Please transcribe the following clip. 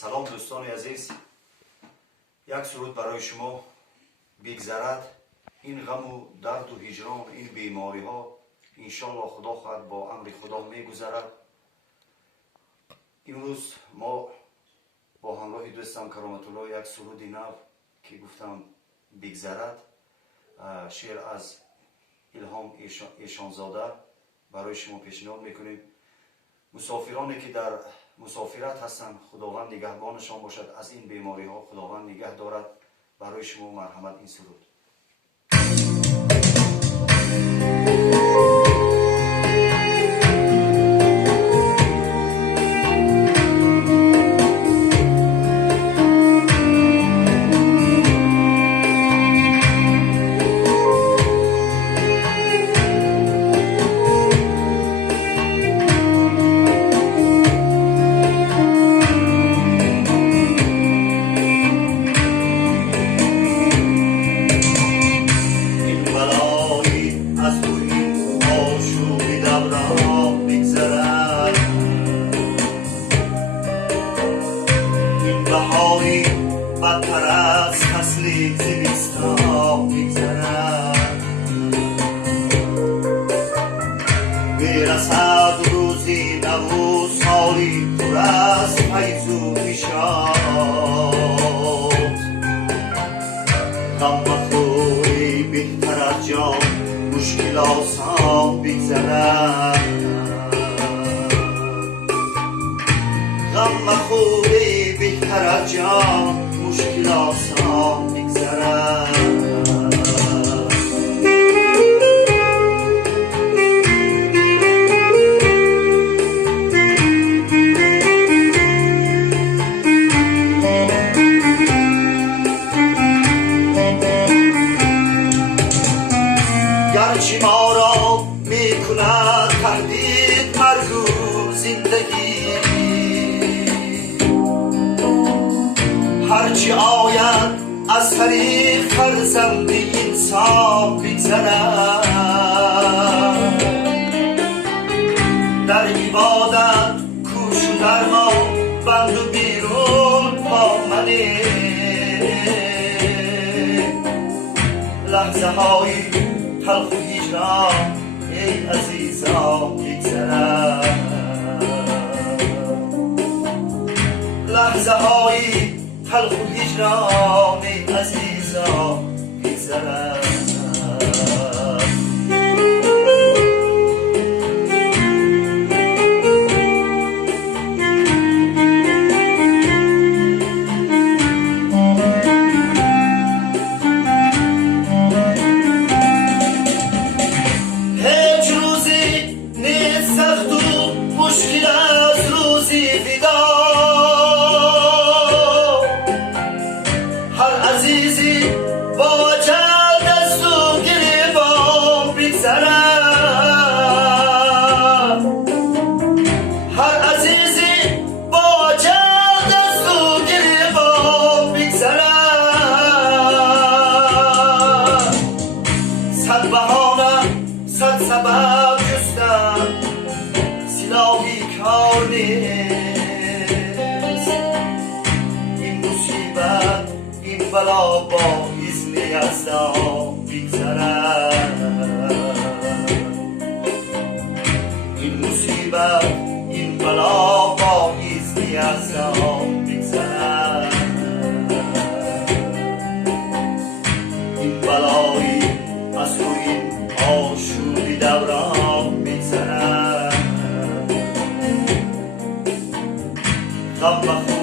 سلام دوستان عزیز، یک سرود برای شما. بگذرد این غم و درد و هجران، این بیماری ها انشالله خدا خواهد با امر خدا میگذرد. امروز ما با همراه دوستم کرامت الله یک سرود نو که گفتم بگذرد، شعر از الهام ایشانزاده برای شما پیشنهاد میکنیم. مسافرانی که در مسافرت هستند خداوند نگهبانشان باشد، از این بیماری ها خداوند نگه دارد. برای شما مرحمت این سرود. بهاری بدتر از فصل زمستان میگذرد، میرسد روزی نو و سالی پر از فیض و نشاط. غم مخوری بهتر از جان، مشکل آسان بگذرد. غم مخوری بهتر از جان، مشکل آسان بگذرد. گرچه ما را میکند تهدید مرگ و زندگی، هرچی آید از طریق فرزند انسان بگذرد. در عبادت کوش و درما بند و بیرون پا منه، لحظه های تلخ و هجران ای عزیزان بگذرد. لحظه های تلخ و هجران ای عزیزان بگذرد. هیچ روزی نیست سخت و مشکل از روزی ودا، هر عزیزی با اجل دست و گریبان بگذرد. هر عزیزی با اجل دست و گریبان بگذرد. صد بهانه صد سبب جستم، سلاحی کار نیست. این مصیبت این بلا با اذن یزدان بگذرد. این مصیبت این بلا با اذن یزدان بگذرد. این بلایی از روی آشوب دوران بگذرد. غم